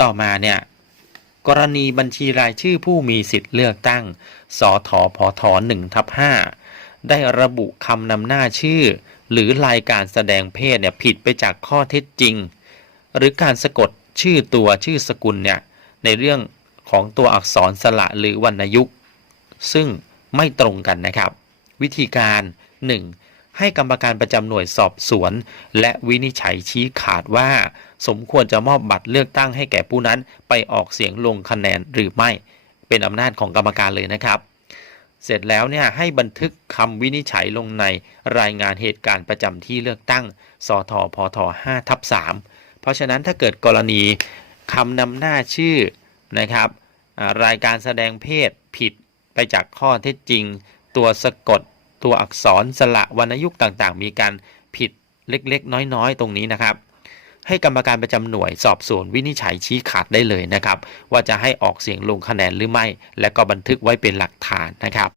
ต่อมาเนี่ยกรณีบัญชีรายชื่อผู้มีสิทธิ์เลือกตั้ง สทพท1ทับ5ได้ระบุคำนำหน้าชื่อ หรือรายการแสดงเพศเนี่ยผิดไปจากข้อเท็จจริง หรือการสะกดชื่อตัวชื่อสกุลเนี่ยในเรื่องของตัวอักษรสระหรือวรรณยุกต์ ซึ่งไม่ตรงกันนะครับ วิธีการ 1. ให้กรรมการประจำหน่วยสอบสวน และวินิจฉัยชี้ขาดว่า สมควรจะมอบบัตรเลือกตั้งให้แก่ผู้นั้นไปออกเสียงลงคะแนนหรือไม่ เป็นอำนาจของกรรมการเลยนะครับ เสร็จแล้วเนี่ยให้บันทึกคำวินิจฉัยลงในรายงานเหตุการณ์ประจำที่เลือกตั้ง สทพท5ทับ3เพราะฉะนั้นถ้าเกิดกรณีคำนำหน้าชื่อนะครับรายการแสดงเพศผิดไปจากข้อเท็จจริง ตัวสะกด ตัวอักษรสระวรรณยุกต์ต่างๆ มีการผิดเล็กๆ น้อยๆ ตรงนี้นะครับ ให้กรรมการประจำหน่วยสอบสวนวินิจฉัยชี้ขาดได้เลยนะครับ ว่าจะให้ออกเสียงลงคะแนนหรือไม่ และก็บันทึกไว้เป็นหลักฐานนะครับ